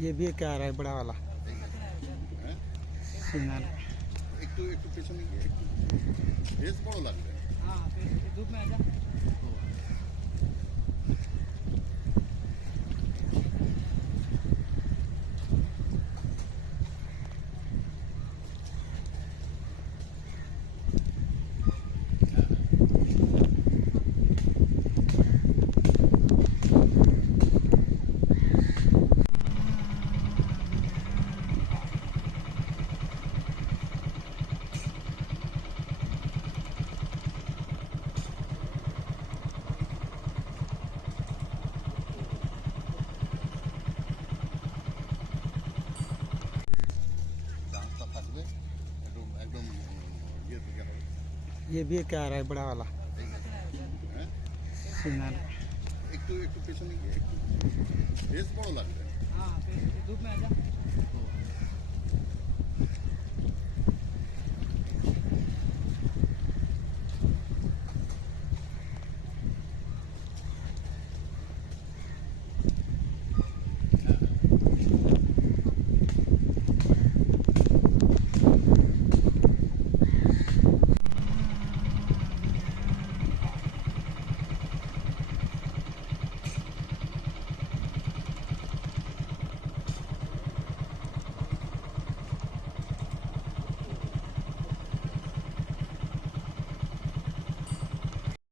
ये भी क्या आ रहा है बड़ा वाला হ্যাঁ सिग्नल। একটু একটু পেছনে গিয়ে একটু বেশ বড় লাগবে। हाँ धूप में आजा। রাস্তা থাকবে একদম একদম ইয়ে থেকে হবে। ये भी क्या आ रहा है बड़ा वाला হ্যাঁ सिग्नल। একটু একটু পেছনে গিয়ে একটু বেশ বড় লাগবে। हाँ धूप में आजा।